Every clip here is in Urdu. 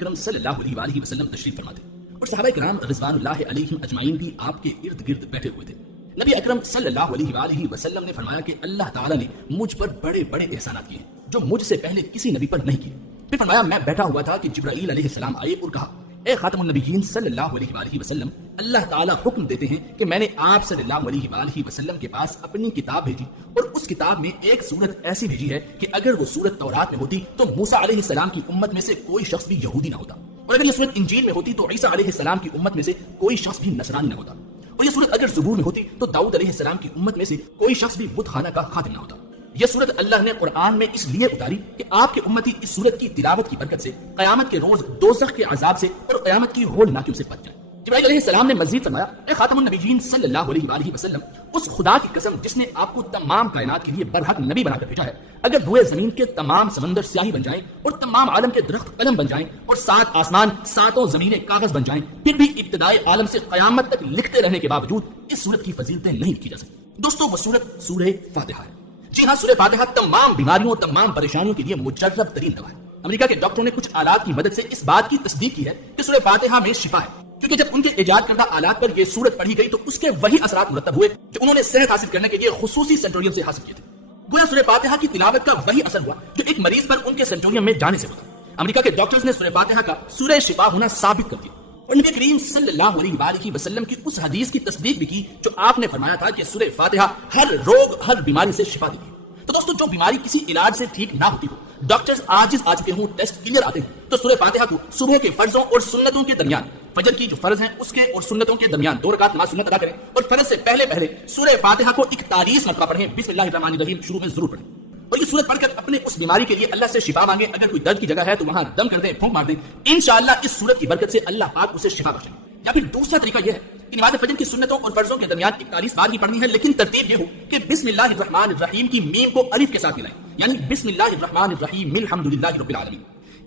اکرم صلی اللہ علیہ وآلہ وسلم تشریف فرما تھے اور صحابہ کرام رضوان اللہ علیہم اجمعین بھی آپ کے ارد گرد بیٹھے ہوئے تھے۔ نبی اکرم صلی اللہ علیہ وآلہ وسلم نے فرمایا کہ اللہ تعالیٰ نے مجھ پر بڑے بڑے احسانات کیے جو مجھ سے پہلے کسی نبی پر نہیں کیے۔ پھر فرمایا میں بیٹھا ہوا تھا کہ جبرائیل علیہ السلام آئے اور کہا اے خاتم النبیین صلی اللہ علیہ وآلہ وسلم، اللہ تعالیٰ حکم دیتے ہیں کہ میں نے آپ صلی اللہ علیہ وآلہ وسلم کے پاس اپنی کتاب بھیجی اور اس کتاب میں ایک سورت ایسی بھیجی ہے کہ اگر وہ سورت تورات میں ہوتی تو موسیٰ علیہ السلام کی امت میں سے کوئی شخص بھی یہودی نہ ہوتا، اور اگر یہ سورت انجیل میں ہوتی تو عیسیٰ علیہ السلام کی امت میں سے کوئی شخص بھی نصرانی نہ ہوتا، اور یہ سورت اگر زبور میں ہوتی تو داؤد علیہ السلام کی امت میں سے کوئی شخص بھی بت خانہ کا خادم نہ ہوتا۔ یہ سورت اللہ نے قرآن میں اس لیے اتاری کہ آپ کے امتی اس سورت کی تلاوت کی برکت سے قیامت کے روز دوزخ کے عذاب سے اور قیامت کی ہولناکیوں سے بچ جائیں۔ جبرائیل علیہ السلام نے مزید فرمایا اے خاتم النبیین صلی اللہ علیہ وآلہ وسلم، اس خدا کی قسم جس نے آپ کو تمام کائنات کے لیے برحق نبی بنا کر بھیجا ہے، اگر دھوئے زمین کے تمام سمندر سیاہی بن جائیں اور تمام عالم کے درخت قلم بن جائیں اور 7 آسمان 7 زمینیں کاغذ بن جائیں، پھر بھی ابتدائے عالم سے قیامت تک لکھتے رہنے کے باوجود اس سورت کی فضیلتیں نہیں لکھی جا سکتی۔ دوستو وہ سورت سورہ فاتحہ ہے۔ جی ہاں، سورہ فاتحہ تمام بیماریوں تمام پریشانیوں کے لیے مجرب ترین دوا ہے۔ امریکہ کے ڈاکٹروں نے کچھ آلات کی مدد سے اس بات کی تصدیق کی ہے کہ سورہ فاتحہ میں شفا ہے، کیونکہ جب ان کے ایجاد کردہ آلات پر یہ سورت پڑھی گئی تو اس کے وہی اثرات مرتب ہوئے جو انہوں نے صحت حاصل کرنے کے لیے خصوصی سینٹوریم سے حاصل کیے تھے۔ گویا سورہ فاتحہ کی تلاوت کا وہی اثر ہوا جو ایک مریض پر ان کے سینٹوریم میں جانے سے ہوتا۔ امریکہ کے ڈاکٹرز نے سورہ فاتحہ کا سورہ شفا ہونا ثابت کر دیا، اور نبی کریم صلی اللہ علیہ وآلہ وسلم کی اس حدیث کی تصدیق بھی کی جو آپ نے فرمایا تھا کہ سورہ فاتحہ ہر روگ ہر بیماری سے شفا دیتی ہے۔ تو دوستو جو بیماری کسی علاج سے ٹھیک نہ ہوتی ہو، ڈاکٹرز عاجز آ چکے ہوں، ٹیسٹ کلیئر آتے ہیں، تو سورہ فاتحہ کو صبح کے فرضوں اور سنتوں کے درمیان، فجر کی جو فرض ہیں اس کے اور سنتوں کے درمیان 2 رکعت نماز سنت ادا کریں، اور فرض سے پہلے سورہ فاتحہ کو 41 مرتبہ پڑھیں، بسم اللہ الرحمن الرحیم شروع میں ضرور پڑھیں، اور یہ سورت پڑھ کر اپنے اس بیماری کے لیے اللہ سے شفا مانگیں۔ اگر کوئی درد کی جگہ ہے تو وہاں دم کر دیں، پھونک مار دیں، انشاءاللہ اس سورت کی برکت سے اللہ پاک اسے شفا بخشیں۔ یا پھر دوسرا طریقہ یہ ہے کہ نماز فجر کی سنتوں اور فرضوں کے درمیان 41 بار ہی پڑھنی ہے، لیکن ترتیب یہ ہو کہ بسم اللہ الرحمن الرحیم کی میم کو الف کے ساتھ ملائیں، یعنی بسم اللہ الرحمن الرحیم الحمدللہ رب العالمین،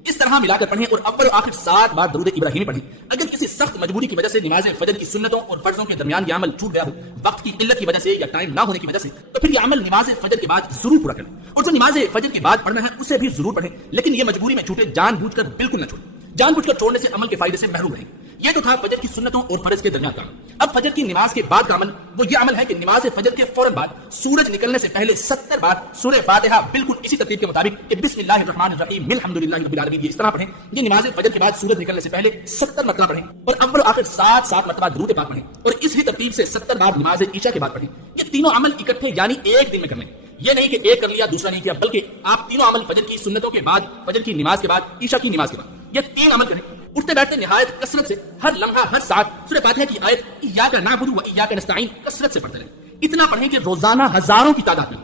اس طرح ملا کر پڑھیں اور اول و آخر 7 بار درود ابراہیمی پڑھیں۔ اگر کسی سخت مجبوری کی وجہ سے نماز فجر کی سنتوں اور فرضوں کے درمیان یہ عمل چھوٹ گیا ہو، وقت کی قلت کی وجہ سے یا ٹائم نہ ہونے کی وجہ سے، تو پھر یہ عمل نماز فجر کے بعد ضرور پورا کریں، اور جو نماز فجر کے بعد پڑھنا ہے اسے بھی ضرور پڑھیں، لیکن یہ مجبوری میں چھوٹے جان بوجھ کر بالکل نہ چھوڑیں۔ جان بوجھ کر چھوڑنے سے عمل کے فائدے سے محروم رہیں۔ یہ تو تھا فجر کی سنتوں اور فرض کے درمیان کا عمل۔ اب فجر کی نماز کے بعد کا عمل وہ یہ عمل ہے کہ نماز فجر کے فوراً بعد سورج نکلنے سے پہلے 70 بار سورہ فاتحہ بالکل اسی ترتیب کے مطابق کہ بسم اللہ الرحمن الرحیم الحمدللہ رب العالمین، یہ اس طرح پڑھیں۔ یہ نماز فجر کے بعد سورج نکلنے سے پہلے 70 مرتبہ پڑھیں، اور اول و آخر 7 مرتبہ درود پاک پڑھیں، اور اسی ترتیب سے 70 بار نماز عشاء کے بعد پڑھیں۔ یہ تینوں عمل اکٹھے یعنی ایک دن میں کرنے، یہ نہیں کہ ایک کر لیا دوسرا نہیں کیا، بلکہ آپ تینوں عمل فجر کی سنتوں کے بعد، فجر کی نماز کے بعد، عشاء کی نماز کے بعد، یہ 3 عمل کریں، اٹھتے بیٹھتے نہایت کثرت سے، ہر لمحہ ہر ساتھ سورہ فاتحہ کی آیت ایاک نعبد و ایاک نستعین کثرت سے پڑھتے رہیں۔ اتنا پڑھیں کہ روزانہ ہزاروں کی تعداد میں۔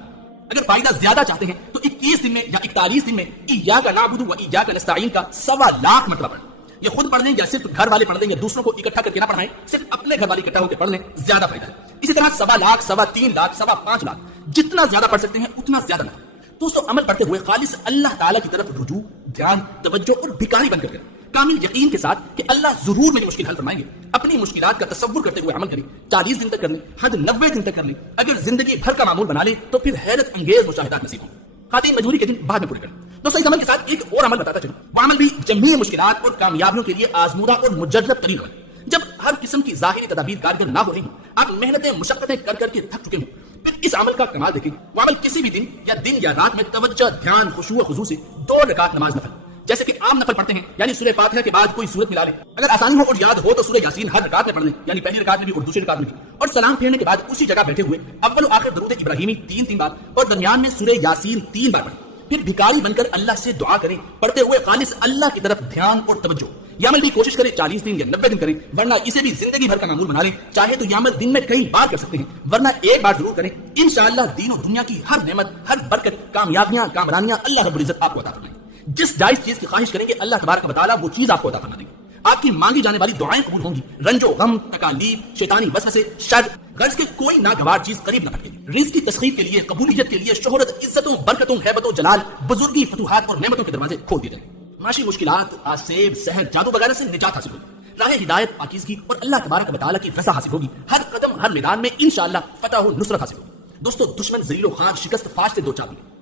اگر فائدہ زیادہ چاہتے ہیں تو 21 دن میں یا 41 دن میں ایاک نعبد و ایاک نستعین کا 1.25 لاکھ مرتبہ پڑھیں۔ یہ خود پڑھ لیں یا صرف گھر والے پڑھ لیں یا دوسروں کو اکٹھا کر کے نہ پڑھائیں، صرف اپنے گھر والے اکٹھا ہو کے پڑھ لیں، زیادہ فائدہ ہے۔ اسی طرح 1.25 لاکھ، 3.25 لاکھ، 5.25 لاکھ، جتنا زیادہ پڑھ سکتے ہیں اتنا زیادہ نفع۔ دوستو عمل پڑھتے ہوئے خالص اللہ تعالیٰ کی طرف رجوع، دھیان، توجہ اور بھکاری بن کر کریں، کامل یقین کے ساتھ کہ اللہ ضرور میری مشکل حل فرمائیں گے۔ اپنی مشکلات کا تصور کرتے ہوئے عمل کریں، 40 دن تک کر لیں، حد 90 دن تک کر لیں۔ اگر زندگی بھر کا معمول بنا لیں تو پھر حیرت انگیز مشاہدات نصیب ہوں۔ خواتین مجبوری کے دن بعد میں پورے کریں۔ دوستو اس عمل کے ساتھ ایک اور عمل بتاتا چلوں، وہ عمل بھی جمیع مشکلات اور کامیابیوں کے لیے آزمودہ اور مجرب ترین عمل۔ جب ہر قسم کی ظاہری تدابیر کارگر نہ ہو رہی ہوں، آپ محنتیں مشقتیں کر کر کے تھک چکے ہوں، پھر اس عمل کا کمال دیکھیں۔ وہ عمل کسی بھی دن یا رات میں توجہ، دھیان، خشوع و خضوع سے 2 رکعت نماز نفل، جیسے کہ عام نفل پڑھتے ہیں، یعنی سورہ فاتحہ کے بعد کوئی سورت ملا لیں۔ اگر آسانی ہو اور یاد ہو تو سورہ یاسین ہر رکعت میں پڑھ لیں، یعنی پہلی رکعت میں بھی اور دوسری رکعت میں بھی، اور سلام پھیرنے کے بعد اسی جگہ بیٹھے ہوئے اول و آخر درود ابراہیمی 3 بار، اور درمیان میں سورہ یاسین 3 بار پڑھیں۔ پھر بھکاری بن کر اللہ سے دعا کریں، پڑھتے ہوئے خالص اللہ کی طرف دھیان اور توجہ۔ یہ عمل بھی کوشش کریں 40 دن یا 90 دن کریں، ورنہ اسے بھی زندگی بھر کا معمول بنا لیں۔ چاہے تو یہ عمل دن میں کئی بار کر سکتے ہیں، ورنہ ایک بار ضرور کریں۔ انشاءاللہ دین و دنیا کی ہر نعمت، ہر برکت، کامیابیاں، کامرانیاں اللہ رب العزت آپ کو عطا فرمائیں گے۔ جس جائز چیز کی خواہش کریں گے اللہ تبارک و تعالیٰ وہ چیز آپ کو عطا فرما دیں گے۔ آپ کی مانگی جانے والی دعائیں قبول ہوں گی، رنج و غم، تکالیف، شیطانی وسوسے، شر، غرض کے کوئی ناگوار چیز قریب نہ پھٹکے۔ رزق کی تسخیر کے لیے، قبولیت کے لیے، شہرت، عزتوں، برکتوں، ہیبت و جلال، بزرگی، فتوحات اور نعمتوں کے دروازے کھول دیے جائیں۔ معاشی مشکلات، آسیب، سحر، جادو وغیرہ سے نجات حاصل ہوگی، راہ ہدایت، پاکیزگی اور اللہ تبارک و تعالیٰ کی رضا حاصل ہوگی۔ ہر قدم، ہر میدان میں انشاءاللہ فتح و نصرت حاصل ہوگی۔ دوستو دشمن ذلیل و خوار، شکست، فاش سے دو چار ہوئے،